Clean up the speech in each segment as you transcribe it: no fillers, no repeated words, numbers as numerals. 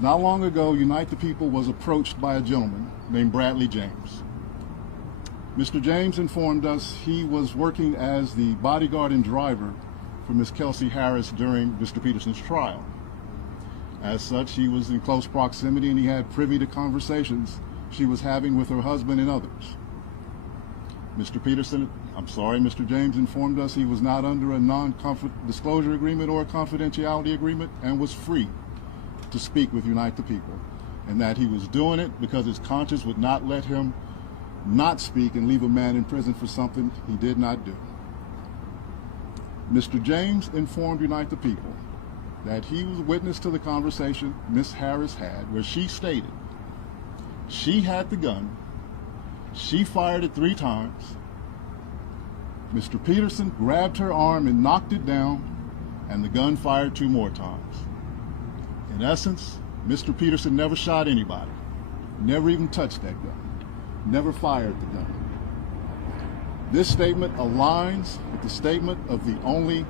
Not long ago, Unite the People was approached by a gentleman named Bradley James. Mr. James informed us he was working as the bodyguard and driver for Ms. Kelsey Harris during Mr. Peterson's trial. As such, he was in close proximity and he had privy to conversations she was having with her husband and others. Mr. James informed us he was not under a non-disclosure agreement or a confidentiality agreement and was free to speak with Unite the People, and that he was doing it because his conscience would not let him not speak and leave a man in prison for something he did not do. Mr. James informed Unite the People that he was a witness to the conversation Ms. Harris had where she stated she had the gun, she fired it 3 times, Mr. Peterson grabbed her arm and knocked it down, and the gun fired 2 more times. In essence, Mr. Peterson never shot anybody, never even touched that gun, never fired the gun. This statement aligns with the statement of the only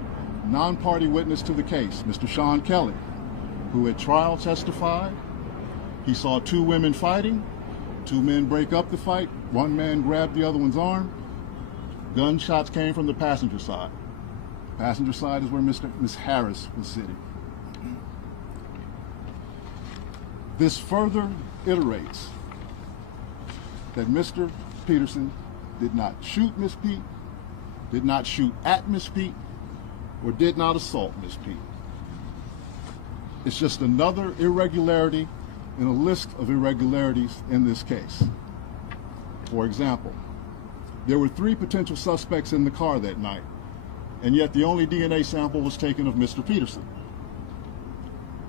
non-party witness to the case, Mr. Sean Kelly, who at trial testified he saw 2 women fighting, 2 men break up the fight, 1 man grabbed the other one's arm. Gunshots came from the passenger side. Passenger side is where Ms. Harris was sitting. This further iterates that Mr. Peterson did not shoot Ms. Pete, did not shoot at Ms. Pete, or did not assault Ms. Pete. It's just another irregularity in a list of irregularities in this case. For example, there were 3 potential suspects in the car that night, and yet the only DNA sample was taken of Mr. Peterson,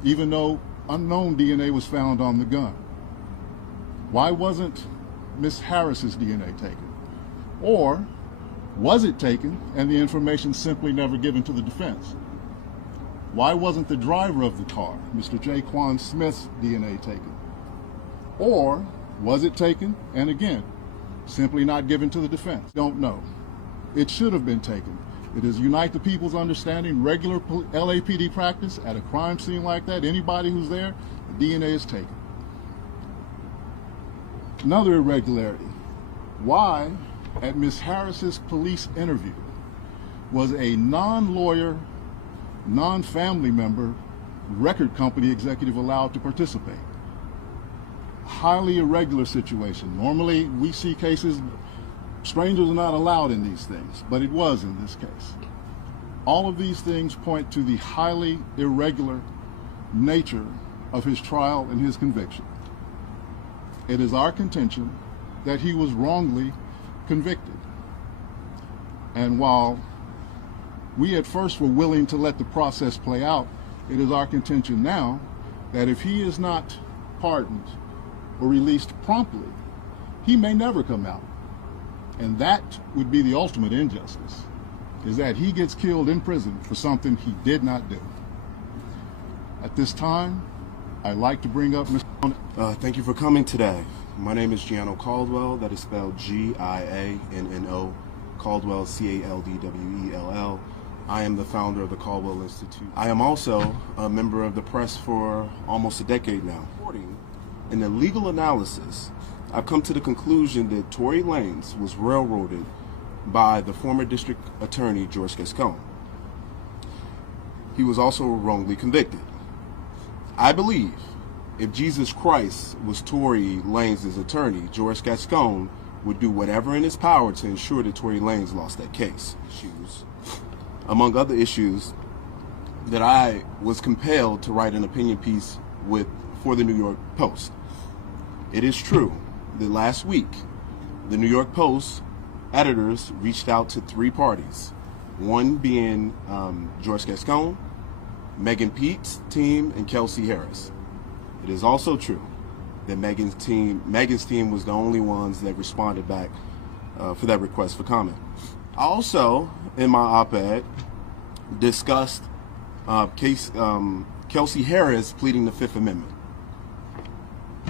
even though unknown DNA was found on the gun. Why wasn't Ms. Harris's DNA taken? Or was it taken and the information simply never given to the defense? Why wasn't the driver of the car, Mr. Jaquan Smith's DNA taken? Or was it taken and again, simply not given to the defense? Don't know. It should have been taken. It is Unite the People's understanding, regular LAPD practice at a crime scene like that, anybody who's there, the DNA is taken. Another irregularity. Why, at Ms. Harris's police interview, was a non-lawyer, non-family member record company executive allowed to participate? Highly irregular situation. Normally, we see cases strangers are not allowed in these things, but it was in this case. All of these things point to the highly irregular nature of his trial and his conviction. It is our contention that he was wrongly convicted. And while we at first were willing to let the process play out, it is our contention now that if he is not pardoned or released promptly, he may never come out. And that would be the ultimate injustice, is that he gets killed in prison for something he did not do. At this time, I'd like to bring up Mr. Thank you for coming today. My name is Gianno Caldwell. That is spelled Gianno, Caldwell, Caldwell. I am the founder of the Caldwell Institute. I am also a member of the press for almost a decade now. In the legal analysis, I've come to the conclusion that Tory Lanez was railroaded by the former district attorney, George Gascon. He was also wrongly convicted. I believe if Jesus Christ was Tory Lanez's attorney, George Gascon would do whatever in his power to ensure that Tory Lanez lost that case. Among other issues, that I was compelled to write an opinion piece for the New York Post. It is true that last week, the New York Post editors reached out to 3 parties, one being George Gascon, Megan Pete's team, and Kelsey Harris. It is also true that Megan's team was the only ones that responded back for that request for comment. I also, in my op-ed, discussed Kelsey Harris pleading the 5th Amendment.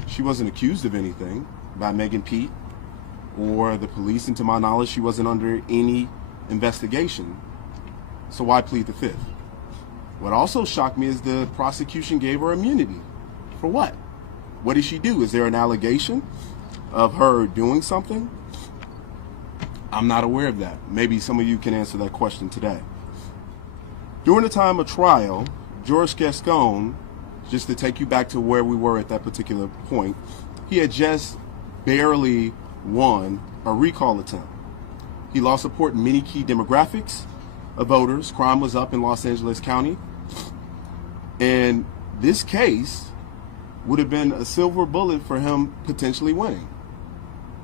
She wasn't accused of anything by Megan Pete or the police, and to my knowledge, she wasn't under any investigation. So why plead the 5th? What also shocked me is the prosecution gave her immunity For what? What did she do? Is there an allegation of her doing something? I'm not aware of that. Maybe some of you can answer that question today. During the time of trial, George Gascon, just to take you back to where we were at that particular point, he had just barely won a recall attempt. He lost support in many key demographics of voters. Crime was up in Los Angeles County. And this case would have been a silver bullet for him potentially winning.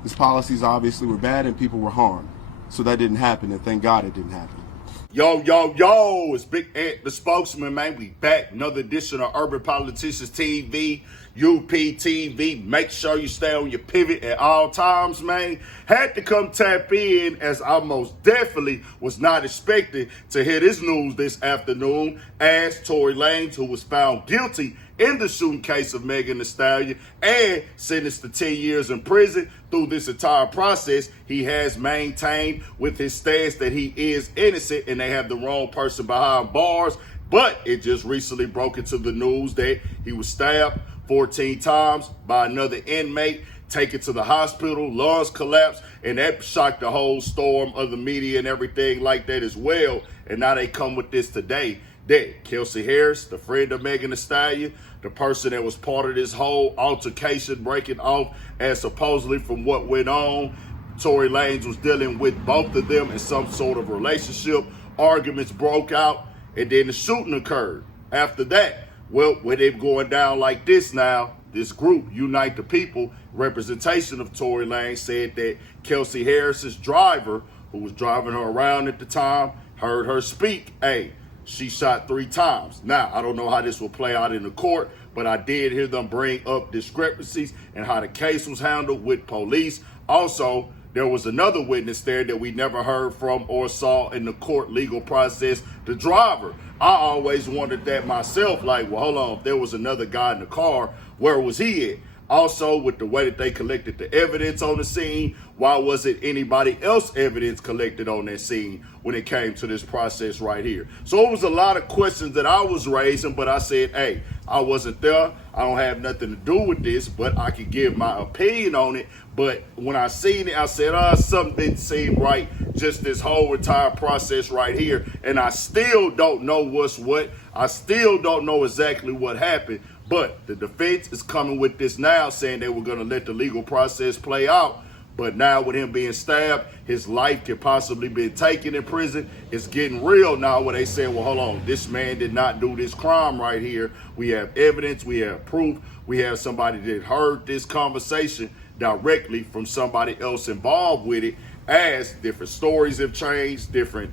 His policies obviously were bad and people were harmed. So that didn't happen, and thank God it didn't happen. Yo, yo, yo, it's Big Ant, the spokesman, man. We back. Another edition of Urban Politicians TV, UPTV. Make sure you stay on your pivot at all times, man. Had to come tap in, as I most definitely was not expecting to hear this news this afternoon, as Tory Lanez, who was found guilty in the shooting case of Megan Thee Stallion and sentenced to 10 years in prison. Through this entire process, he has maintained with his stance that he is innocent and they have the wrong person behind bars. But it just recently broke into the news that he was stabbed 14 times by another inmate, taken to the hospital, lungs collapsed, and that shocked the whole storm of the media and everything like that as well. And now they come with this today that Kelsey Harris, the friend of Megan Thee Stallion, the person that was part of this whole altercation breaking off, and supposedly from what went on, Tory Lanez was dealing with both of them in some sort of relationship. Arguments broke out, and then the shooting occurred. After that, well, with it going down like this now, this group, Unite the People, representation of Tory Lanez, said that Kelsey Harris's driver, who was driving her around at the time, heard her speak. Hey, she shot 3 times. Now, I don't know how this will play out in the court, but I did hear them bring up discrepancies and how the case was handled with police. Also, there was another witness there that we never heard from or saw in the court legal process, the driver. I always wondered that myself, like, well, hold on, if there was another guy in the car, where was he at? Also, with the way that they collected the evidence on the scene, why wasn't anybody else evidence collected on that scene when it came to this process right here? So it was a lot of questions that I was raising, but I said, hey, I wasn't there. I don't have nothing to do with this, but I could give my opinion on it. But when I seen it, I said, something didn't seem right, just this whole entire process right here. And I still don't know what's what. I still don't know exactly what happened. But the defense is coming with this now, saying they were going to let the legal process play out. But now with him being stabbed, his life could possibly be taken in prison. It's getting real now where they say, well, hold on, this man did not do this crime right here. We have evidence, we have proof, we have somebody that heard this conversation directly from somebody else involved with it, as different stories have changed, different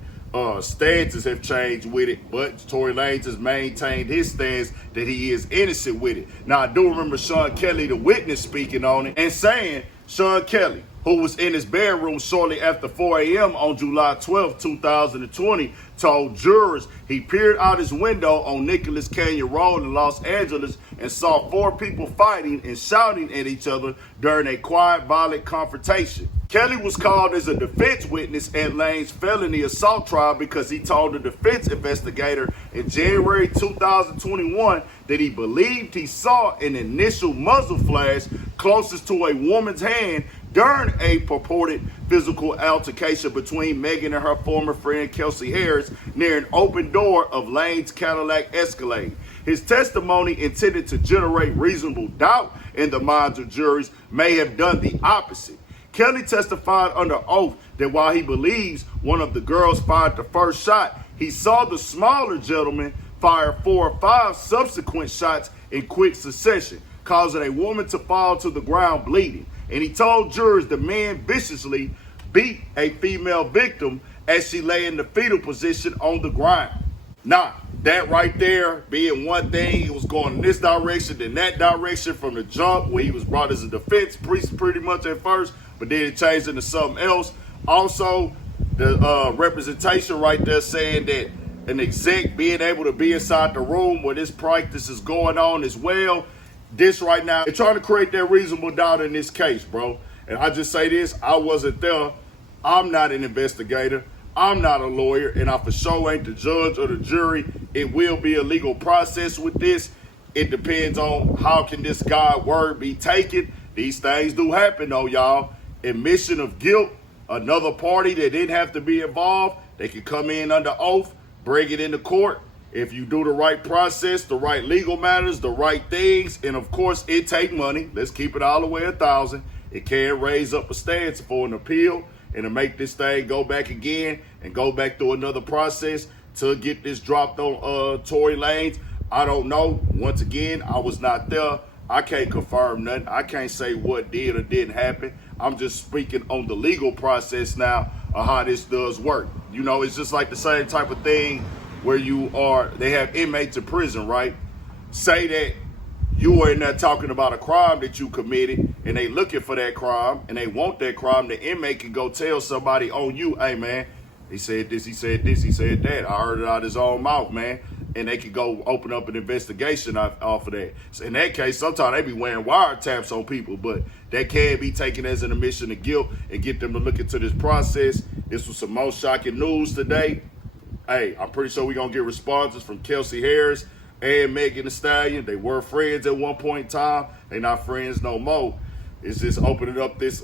stances have changed with it, but Tory Lanez has maintained his stance that he is innocent with it. Now, I do remember Sean Kelly, the witness, speaking on it and saying, Sean Kelly, who was in his bedroom shortly after 4 a.m. on July 12, 2020, told jurors he peered out his window on Nicholas Canyon Road in Los Angeles and saw 4 people fighting and shouting at each other during a quiet, violent confrontation. Kelly was called as a defense witness at Lanez's felony assault trial because he told the defense investigator in January 2021 that he believed he saw an initial muzzle flash closest to a woman's hand during a purported physical altercation between Megan and her former friend Kelsey Harris near an open door of Lanez's Cadillac Escalade. His testimony, intended to generate reasonable doubt in the minds of juries, may have done the opposite. Kelly testified under oath that while he believes one of the girls fired the first shot, he saw the smaller gentleman fire 4 or 5 subsequent shots in quick succession, causing a woman to fall to the ground bleeding. And he told jurors the man viciously beat a female victim as she lay in the fetal position on the ground. Now, that right there being one thing, it was going in this direction, then that direction from the jump, where he was brought as a defense pretty much at first, but then it changed into something else. Also, the representation right there saying that an exec being able to be inside the room where this practice is going on as well. This right now, they're trying to create that reasonable doubt in this case, bro. And I just say this, I wasn't there. I'm not an investigator. I'm not a lawyer, and I for sure ain't the judge or the jury. It will be a legal process with this. It depends on how can this God word be taken. These things do happen though, y'all. Admission of guilt, another party that didn't have to be involved, they can come in under oath, bring it into court. If you do the right process, the right legal matters, the right things, and of course it take money. Let's keep it all the way 1,000. It can raise up a stance for an appeal and to make this thing go back again and go back through another process to get this dropped on Tory Lanez. I don't know. Once again, I was not there. I can't confirm nothing. I can't say what did or didn't happen. I'm just speaking on the legal process now of how this does work. You know, it's just like the same type of thing where they have inmates in prison, right? Say that you were in there talking about a crime that you committed and they looking for that crime and they want that crime. The inmate can go tell somebody on you, hey man, he said this, he said this, he said that. I heard it out of his own mouth, man. And they could go open up an investigation off of that. So in that case, sometimes they be wearing wiretaps on people, but that can be taken as an admission of guilt and get them to look into this process. This was some most shocking news today. Hey, I'm pretty sure we're going to get responses from Kelsey Harris and Megan Thee Stallion. They were friends at one point in time. They not friends no more. It's just opening up this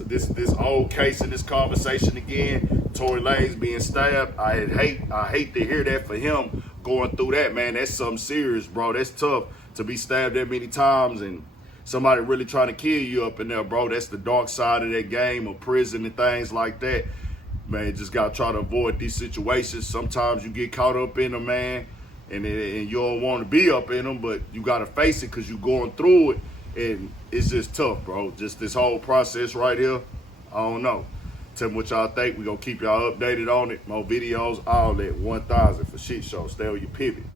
old case in this conversation again. Tory Lanez being stabbed. I hate to hear that for him going through that, man. That's something serious, bro. That's tough to be stabbed that many times and somebody really trying to kill you up in there, bro. That's the dark side of that game of prison and things like that. Man, just got to try to avoid these situations. Sometimes you get caught up in them, man, and you don't want to be up in them, but you got to face it because you're going through it, and it's just tough, bro. Just this whole process right here, I don't know. Tell me what y'all think. We're going to keep y'all updated on it. More videos, all that. 1,000 for shit show. Stay on your pivot.